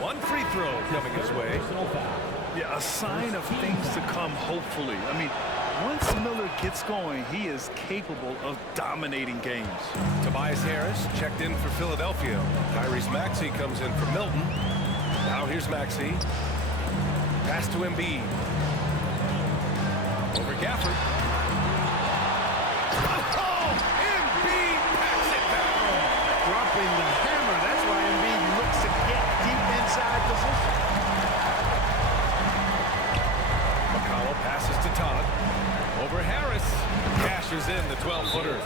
One free throw coming his way. Yeah, a sign of things to come, hopefully. I mean, once Miller gets going, he is capable of dominating games. Tobias Harris checked in for Philadelphia. Tyrese Maxey comes in for Milton. Now here's Maxey. Pass to Embiid. Over Gafford. Oh! Embiid packs it down! Dropping the hammer. That's why Embiid looks to get deep inside position. McConnell passes to Todd. Over Harris. Cashes in the 12-footer.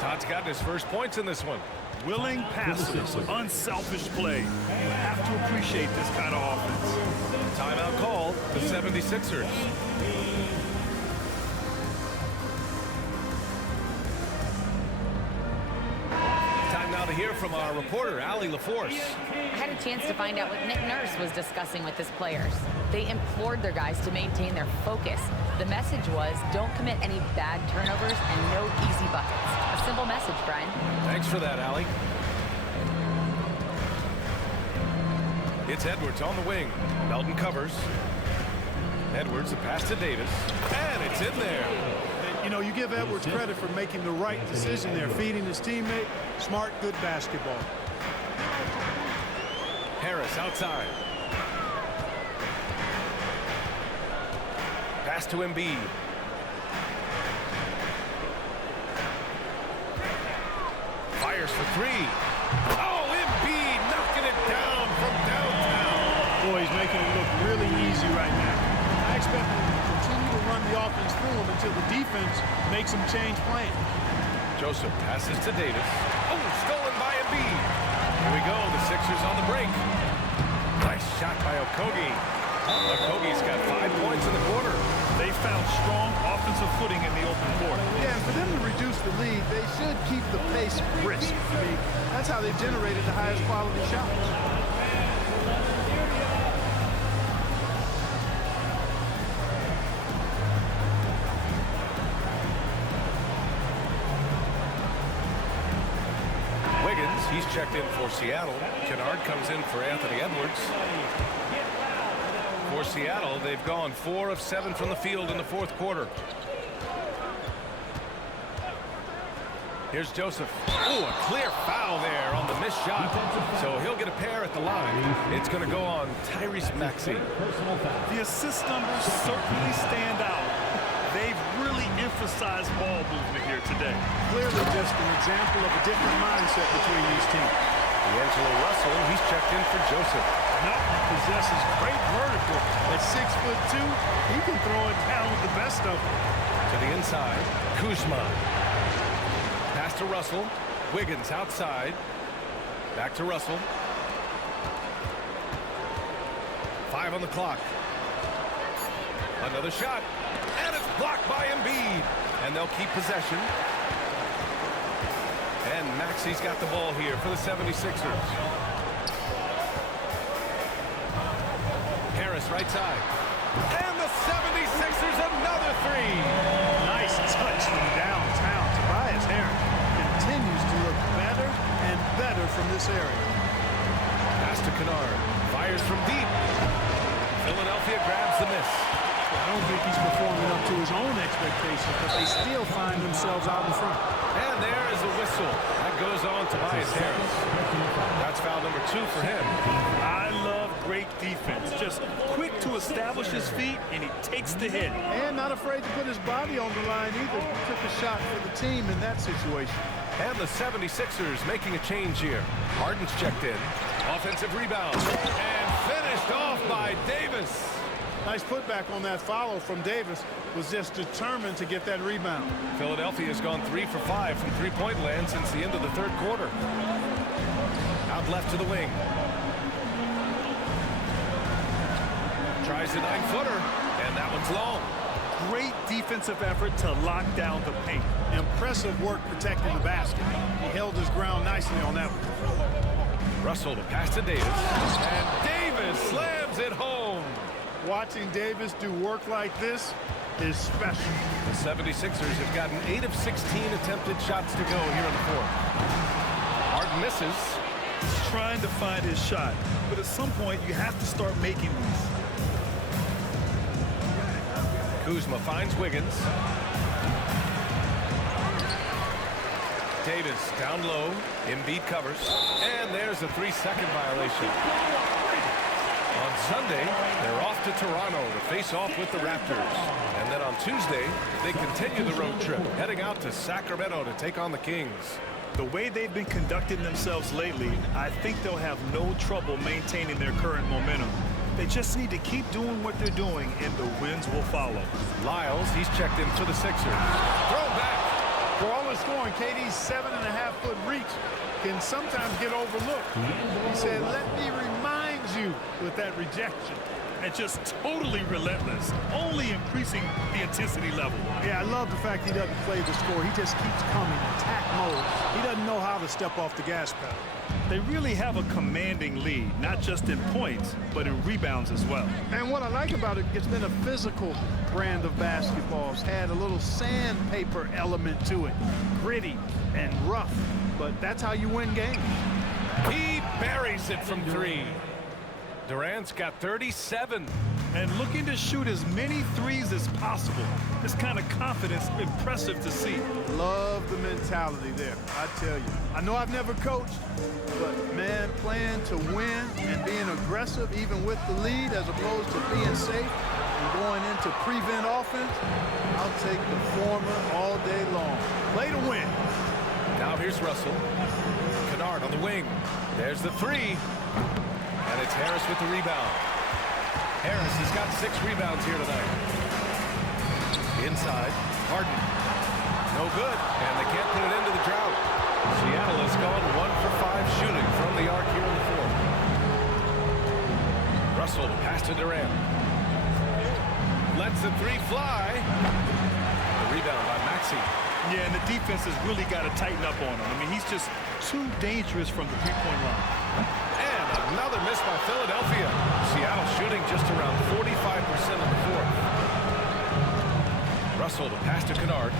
Todd's gotten his first points in this one. Willing passes, unselfish play. You have to appreciate this kind of offense. Timeout called, the 76ers. Time now to hear from our reporter, Allie LaForce. I had a chance to find out what Nick Nurse was discussing with his players. They implored their guys to maintain their focus. The message was, don't commit any bad turnovers and no easy buckets. A simple message, Brian. Thanks for that, Allie. It's Edwards on the wing. Melton covers. Edwards, a pass to Davis. And it's in there. And, you know, you give Edwards credit for making the right decision there, feeding his teammate. Smart, good basketball. Harris outside. Pass to Embiid. Fires for 3. Oh, Embiid knocking it down from downtown. Boy, he's making it look really easy right now. I expect him to continue to run the offense through him until the defense makes him change plans. Joseph passes to Davis. Oh, stolen by Embiid. Here we go, the Sixers on the break. Nice shot by Okogie. Okogie's got 5 points in the quarter. They found strong offensive footing in the open court. Yeah, and for them to reduce the lead, they should keep the pace brisk. I mean, that's how they've generated the highest quality shots. Wiggins, he's checked in for Seattle. Kennard comes in for Anthony Edwards. For Seattle, they've gone 4 of 7 from the field in the fourth quarter. Here's Joseph. Oh, a clear foul there on the missed shot. So he'll get a pair at the line. It's going to go on Tyrese Maxey. The assist numbers certainly stand out. They've really emphasized ball movement here today. Clearly just an example of a different mindset between these teams. D'Angelo Russell, he's checked in for Joseph. Melton possesses great vertical. At 6'2", he can throw it down with the best of them. To the inside, Kuzma. Pass to Russell. Wiggins outside. Back to Russell. 5 on the clock. Another shot. And it's blocked by Embiid. And they'll keep possession. And Maxey's got the ball here for the 76ers. Harris right side. And the 76ers in this area. Pass to Kennard. Fires from deep. Philadelphia grabs the miss. I don't think he's performing up to his own expectations, but they still find themselves out in front. And there is a whistle. That goes on Tobias Harris. That's foul number 2 for him. I love great defense. Just quick to establish his feet, and he takes the hit. And not afraid to put his body on the line either. He took a shot for the team in that situation. And the 76ers making a change here. Harden's checked in. Offensive rebound. And finished off by Davis. Nice putback on that follow from Davis. Was just determined to get that rebound. Philadelphia has gone 3 for 5 from three-point land since the end of the third quarter. Out left to the wing. Tries a 9-footer, and that one's long. Great defensive effort to lock down the paint. Impressive work protecting the basket. He held his ground nicely on that one. Russell to pass to Davis, and Davis slams it home. Watching Davis do work like this is special. The 76ers have gotten 8 of 16 attempted shots to go here in the fourth. Harden misses. He's trying to find his shot, but at some point you have to start making these. Kuzma finds Wiggins. Davis down low. Embiid covers. And there's a 3-second violation. On Sunday, they're off to Toronto to face off with the Raptors. And then on Tuesday, they continue the road trip, heading out to Sacramento to take on the Kings. The way they've been conducting themselves lately, I think they'll have no trouble maintaining their current momentum. They just need to keep doing what they're doing, and the wins will follow. Lyles, he's checked in for the Sixers. Throw back. For all his scoring, KD's 7.5-foot reach can sometimes get overlooked. He said, "Let me remind you," with that rejection. And just totally relentless, only increasing the intensity level. Yeah, I love the fact he doesn't play the score. He just keeps coming, attack mode. He doesn't know how to step off the gas pedal. They really have a commanding lead, not just in points, but in rebounds as well. And what I like about it, it's been a physical brand of basketball. It's had a little sandpaper element to it. Gritty and rough, but that's how you win games. He buries it from 3. Durant's got 37. And looking to shoot as many threes as possible. This kind of confidence, impressive to see. Love the mentality there, I tell you. I know I've never coached, but man, playing to win and being aggressive even with the lead as opposed to being safe and going into prevent offense, I'll take the former all day long. Play to win. Now here's Russell. Kennard on the wing. There's the 3. And it's Harris with the rebound. Harris has got 6 rebounds here tonight. Inside, Harden. No good, and they can't put it into the drought. Seattle has gone 1 for 5 shooting from the arc here in the fourth. Russell to pass to Durant. Lets the 3 fly. The rebound by Maxey. Yeah, and the defense has really got to tighten up on him. I mean, he's just too dangerous from the three-point line. And another miss by Philadelphia. Seattle shooting just around 45% in the fourth. Russell to pass to Kennard.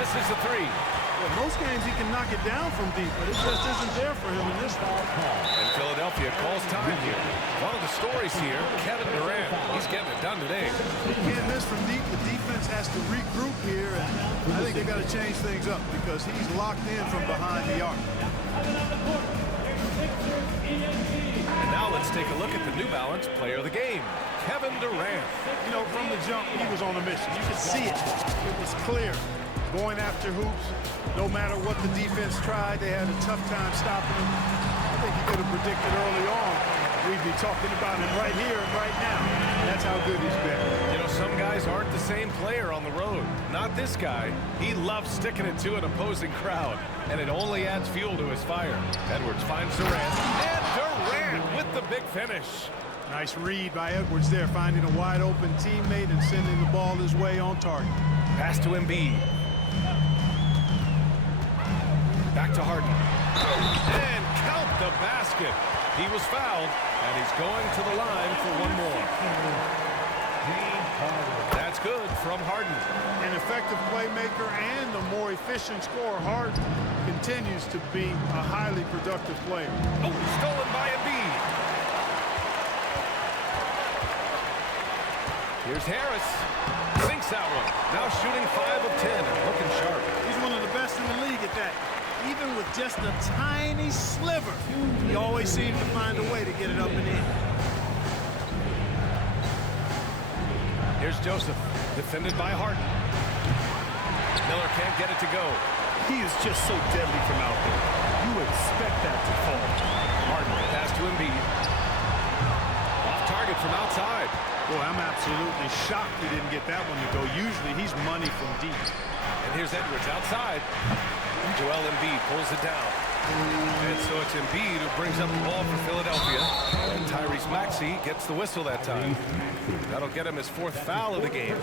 Misses the 3. Well, most games he can knock it down from deep, but it just isn't there for him in this one. And Philadelphia calls time here. One of the stories here, Kevin Durant. He's getting it done today. He can't miss from deep. The defense has to regroup here, and I think they've got to change things up because he's locked in from behind the arc. And now let's take a look at the New Balance player of the game, Kevin Durant. You know, from the jump, he was on a mission. You could see it. It was clear. Going after hoops, no matter what the defense tried, they had a tough time stopping him. I think he could have predicted early on we'd be talking about him right here and right now. That's how good he's been. You know, some guys aren't the same player on the road. Not this guy. He loves sticking it to an opposing crowd, and it only adds fuel to his fire. Edwards finds Durant, and Durant with the big finish. Nice read by Edwards there, finding a wide-open teammate and sending the ball his way on target. Pass to Embiid. Back to Harden. And count the basket. He was fouled, and he's going to the line for one more. That's good from Harden. And if effective playmaker and the more efficient scorer, Harden continues to be a highly productive player. Oh, stolen by Embiid. Here's Harris. Sinks that one. Now shooting 5 of 10 and looking sharp. He's one of the best in the league at that. Even with just a tiny sliver, he always seems to find a way to get it up and in. Here's Joseph, defended by Harden. Miller can't get it to go. He is just so deadly from out there. You expect that to fall. Harden, pass to Embiid. Off target from outside. Boy, I'm absolutely shocked he didn't get that one to go. Usually he's money from deep. And here's Edwards outside. Joel Embiid pulls it down. And so it's Embiid who brings up the ball for Philadelphia. And Tyrese Maxey gets the whistle that time. That'll get him his 4th foul of the game.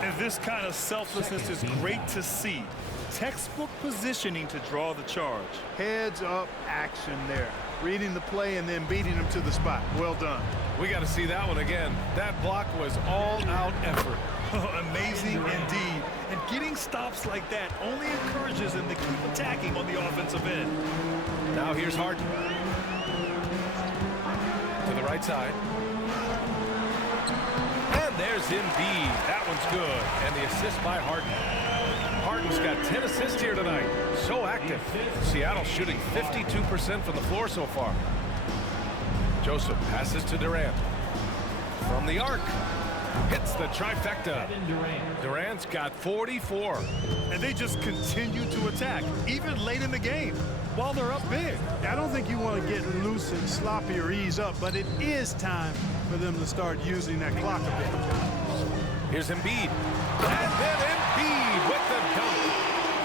And this kind of selflessness is great to see. Textbook positioning to draw the charge. Heads up action there. Reading the play and then beating him to the spot. Well done. We got to see that one again. That block was all-out effort. Amazing indeed. And getting stops like that only encourages him to keep attacking on the offensive end. Now here's Harden. To the right side. And there's Embiid. That one's good. And the assist by Harden. Harden's got 10 assists here tonight. So active. Seattle shooting 52% from the floor so far. Joseph passes to Durant. From the arc. Hits the trifecta. Durant's got 44. And they just continue to attack, even late in the game, while they're up big. I don't think you want to get loose and sloppy or ease up, but it is time for them to start using that clock a bit. Here's Embiid. And then Embiid with the dunk.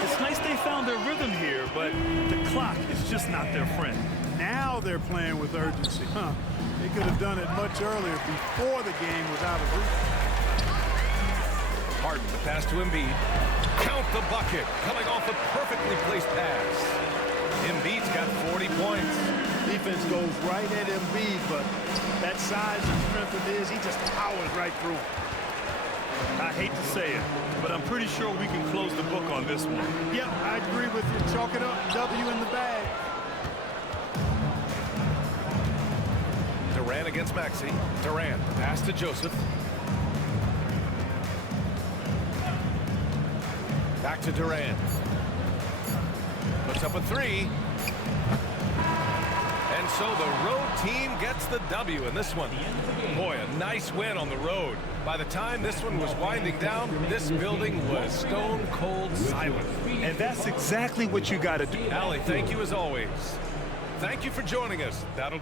It's nice they found their rhythm here, but the clock is just not their friend. Now they're playing with urgency. They could have done it much earlier before the game was out of reach. Harden, the pass to Embiid. Count the bucket. Coming off a perfectly placed pass. Embiid's got 40 points. Defense goes right at Embiid, but that size and strength of his, he just powers right through. I hate to say it, but I'm pretty sure we can close the book on this one. Yep, I agree with you. Chalk it up. W in the bag. Durant against Maxey. Durant, pass to Joseph. Back to Durant. Puts up a 3. And so the road team gets the W in this one. Boy, a nice win on the road. By the time this one was winding down, this building was stone cold silent. And that's exactly what you got to do. Allie, thank you as always. Thank you for joining us. That'll